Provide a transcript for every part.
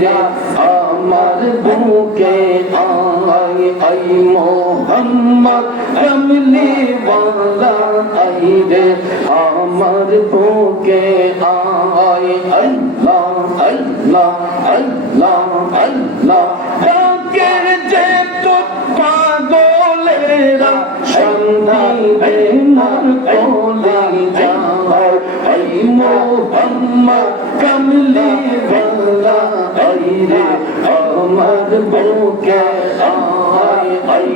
রে আমার বুকে আয় আই মোহাম্মদ কমলি ওয়ালা আই রে আমার বুকে আয় আল্লাহ আল্লাহ আল্লাহ আল্লাহ ডাকে যে তো পাগলেরা শান্তি মোর কোলে যায় আই মোহাম্মদ কমলি ওয়ালা আই রে আমার বুকে আয় আই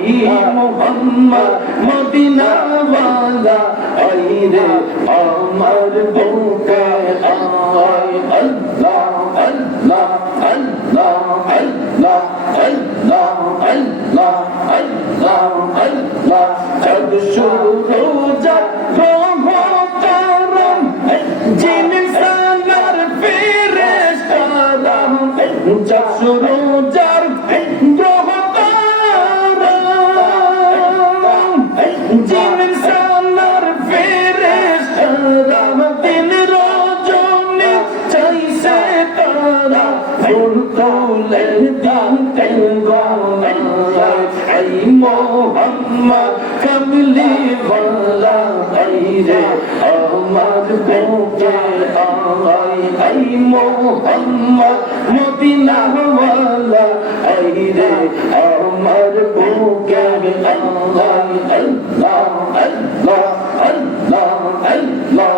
মোহাম্মদ মদিনা ওয়ালা আই রে আমার বুকে আয় আল্লাহ আল্লাহ আল্লাহ আল্লাহ আল্লাহ আল্লাহ আল্লাহ আল্লাহ জগ শুরু জগ রহমতারম জিন সানার ফেরেশতারা জগ শুরু জগ রহমতারম জিন সানার ফেরেশতারা দিন রজনী চাইছে তারা ফুল তোলে দিতে গলায় আই মোহাম্মদ কমলি ওয়ালা আই রে আমার বুকে আয় আই মোহাম্মদ মদিনা ওয়ালা আই রে আমার বুকে আয় আল্লাহ আল্লাহ আল্লাহ আল্লাহ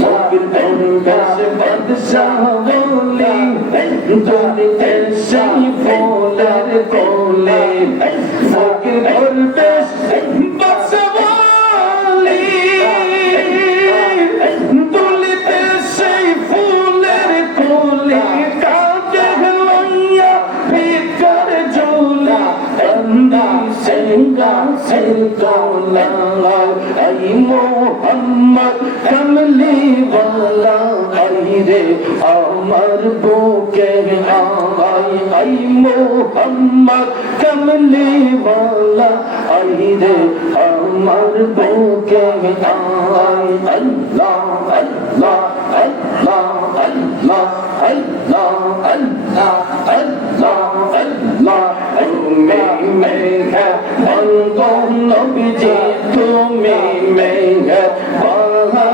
ফকির পরবেশ বাদশাহ বলি দুনিতে সেই ফুলের কোলে ফকির পরবেশ বাদশাহ বলি দুনিতে সেই ফুলের কোলে কাঁদে লইয়া ভিতর ঝোলা কান্দি সেই গাছের তলায় আই মোহাম্মদ কমলি ওয়ালা আই রে আমার বুকে আয় আই মোহাম্মদ কমলি ওয়ালা আই রে আমার বুকে আয় আল্লাহ আল্লাহ আল্লাহ আল্লাহ আল্লাহ আল্লাহ আল্লাহ আল্লাহ তুমি মেহেরবান নবীজি তুমি মেহেরবান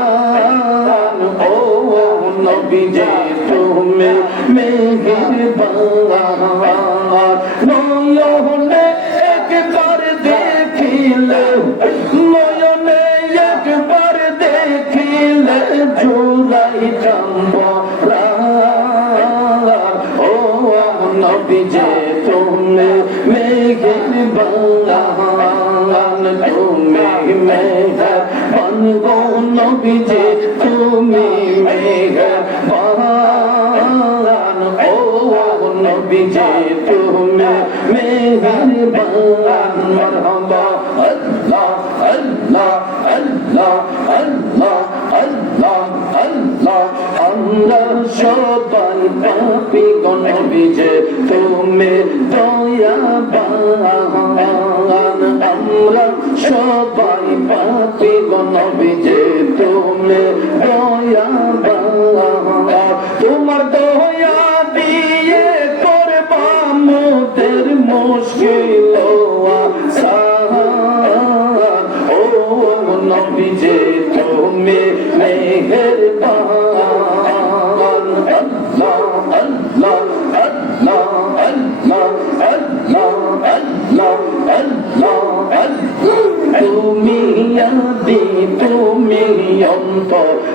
ও নবীজি তুমি মেহেরবান নয়নে একবার দেখিলে নয়নে একবার দেখিলে জুড়াইতাম ও নবীজি তুমি মেহেরবান তুমি মেহেরবান গো নবীজি তুমি মেহেরবান ও নবীজি তুমি মেহেরবান মারহাবা আল্লাহ আল্লাহ আল্লাহ আল্লাহ আল্লাহ আল্লাহ আমরা সবাই পাপী গো নবীজি তুমি দয়াবান আমরা সবাই পাপী গো নবীজি তুমি দয়াবান তোমার দয়া দিয়ে করবা মোদের মুশকিল আসান ও নবীজি তুমি মেহেরবান আল্লাহ আল্লাহ আল্লাহ আল্লাহ আল্লাহ আল্লাহ আল্লাহ তুমি আদি তুমি অন্ত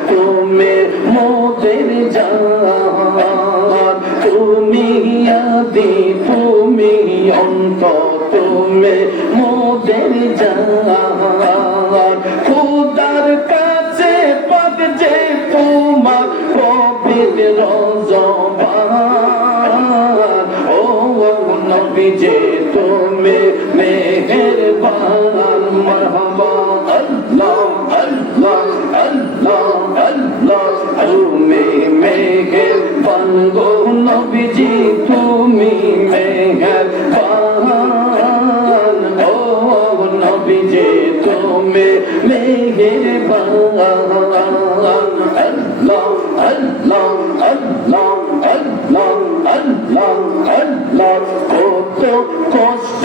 তুমি মোদের জান তুমি আদি তুমি অন্ত তুমি মোদের জান খোদার কাছে পাক যে তোমার পবিত্র জবান ও নবীজি তুমি মেহেরবান মারহাবা আল্লাহ আল্লাহ আল্লাহ আল্লাহ তুমি মেহেরবান গো নবীজি তুমি মেহেরবান ও নবীজি তুমি মেহেরবান আল্লাহ আল্লাহ আল্লাহ আল্লাহ আল্লাহ কত কষ্ট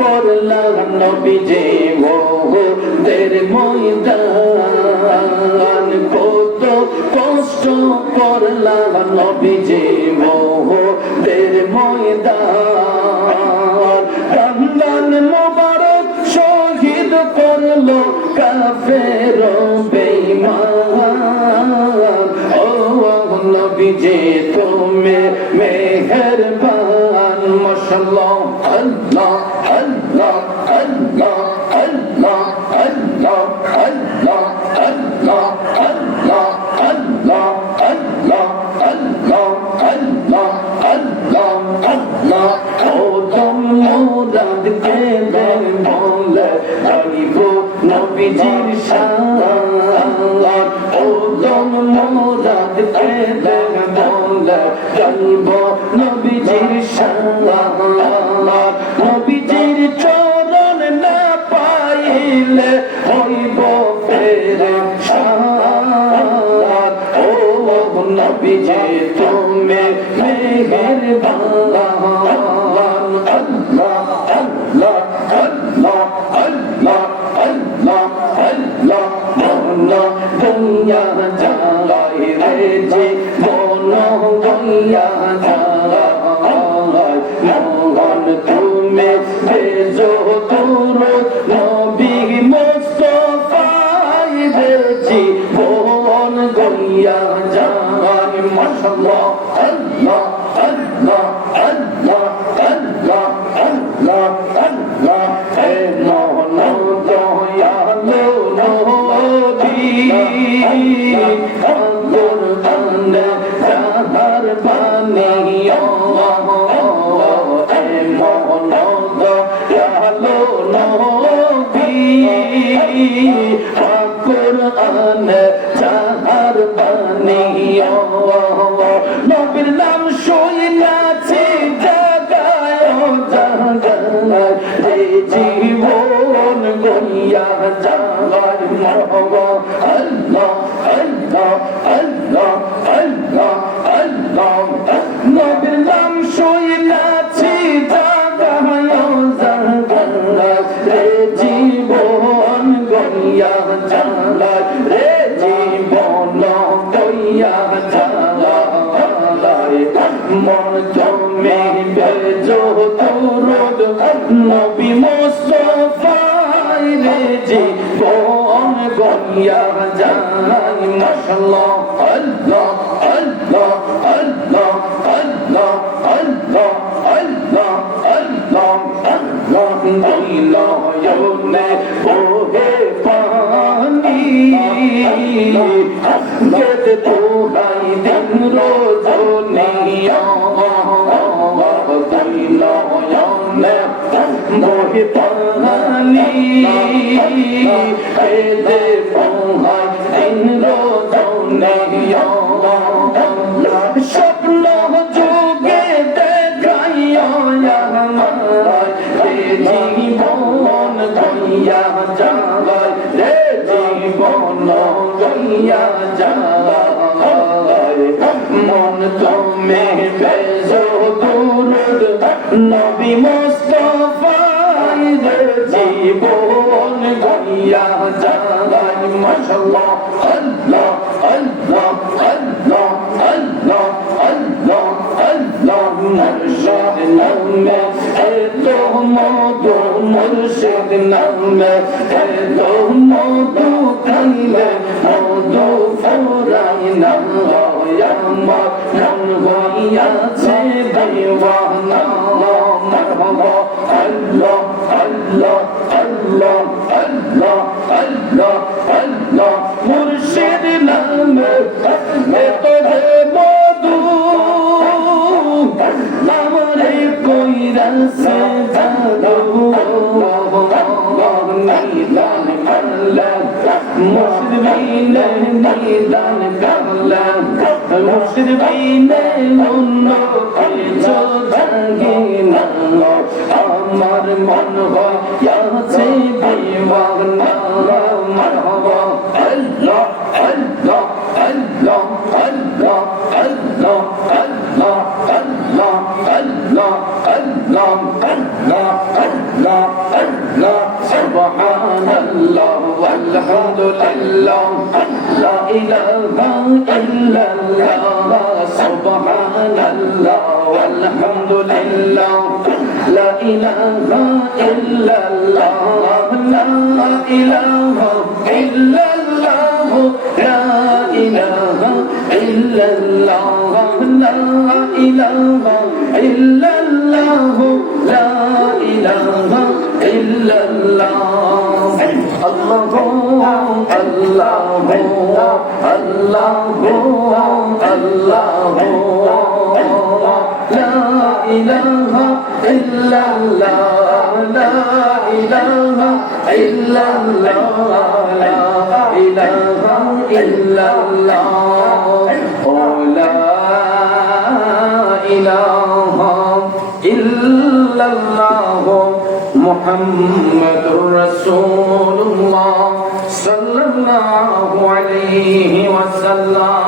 করলাম নবীজি ওহুদের ময়দান কত কষ্ট করলাম নবীজি ওহুদের ময়দান কান্দান মোবারক শহীদ করলো কাফের বেঈমান ও নবীজি তুমি মেহেরবান মাশাআল্লাহ আল্লাহ আল্লাহ আল্লাহ আল্লাহ আল্লাহ আল্লাহ আল্লাহ আল্লাহ আল্লাহ আল্লাহ আল্লাহ আল্লাহ আল্লাহ আল্লাহ ও মুরাদ কে বলে আইব নবীজির শান ও মুরাদ কে বলে আইব নবীজির শান নবীজির চরণ না পাইলে হইব পেরেশান ও নবীজি তুমি মেহেরবান আল্লাহ আল্লাহ আল্লাহ আল্লাহ আল্লাহ আল্লাহ মন গইয়া যায় রে জি মন গইয়া যায় মন তুমি বেজো তুর নবী মুস্তাফাই রে জি মন গইয়া যায় মাশাআল্লাহ আল্লাহ আল্লাহ আল্লাহ আল্লাহ আল্লাহ আল্লাহ হে মন দয়ালু নবী কুরআন যাহার বাণী হে মন দয়ালু নবী কুরআন যাহার বাণী নবীর নাম শুনিয়াছি জাগায় জাগায় রে জীবন গইয়া যায় মারহাবা আল্লাহ আল্লাহ আল্লাহ আল্লাহ আল্লাহ নবীর নাম শুনিয়াছি জাগায় জাগায় রে জীবন গইয়া যায় রে জীবন গইয়া যায় মন জমে বেজো তুরুদ নবী মুস্তাফাই রে জীবন গইয়া যায় মাশাআল্লাহ আল্লাহ আল্লাহ আল্লাহ আল্লাহ আল্লাহ আল্লাহ আল্লাহ আল্লাহ দিলয়নে ওহে পানি গেদ তোলাই দিন রোজনিয়া দিলয়নে মোহে পানি গেদ তোলাই দিন রোজনিয়া স্বপ্ন যুগে দেখাইয়া আমার জীবন গইয়া যায় রে জীবন গইয়া যায় মন তুমি বেজো দুরুদ নবী মুস্তাফাই রে জীবন গইয়া যায় মাশাআল্লাহ আল্লাহ আল্লাহ আল্লাহ আল্লাহ আল্লাহ আল্লাহ মুর্শিদ নামে এতো মধু মুর্শিদ নামে এতো মধু খাইলে মধু ফুরাই না আমার মন হইয়াছে দিওয়ানা মারহাবা আল্লাহ আল্লাহ আল্লাহ আল্লাহ আল্লাহ আল্লাহ মুর্শিদ নামে এতো মধু আমারে কইরাছে জাদু নিদান করলা মুশরিকিনে নিদান করলা মুশরিকিনে অন্য কিছু জাগে না আমার মন হইয়াছে দিওয়ানা মারহাবা আল্লাহ আল্লাহ আল্লাহ আল্লাহ আল্লাহ আল্লাহ আল্লাহ আল্লাহ Subhanallah walhamdulillah la ilaha illallah subhanallah walhamdulillah la ilaha illallah la ilaha illallah la ilaha illallah la ilaha illallah la ilaha illallah Allahu Allahu Allahu Allahu la ilaha illallah la ilaha illallah la ilaha illallah oh la ilaha illallah Muhammadur Rasulullah sallallahu alaihi wasallam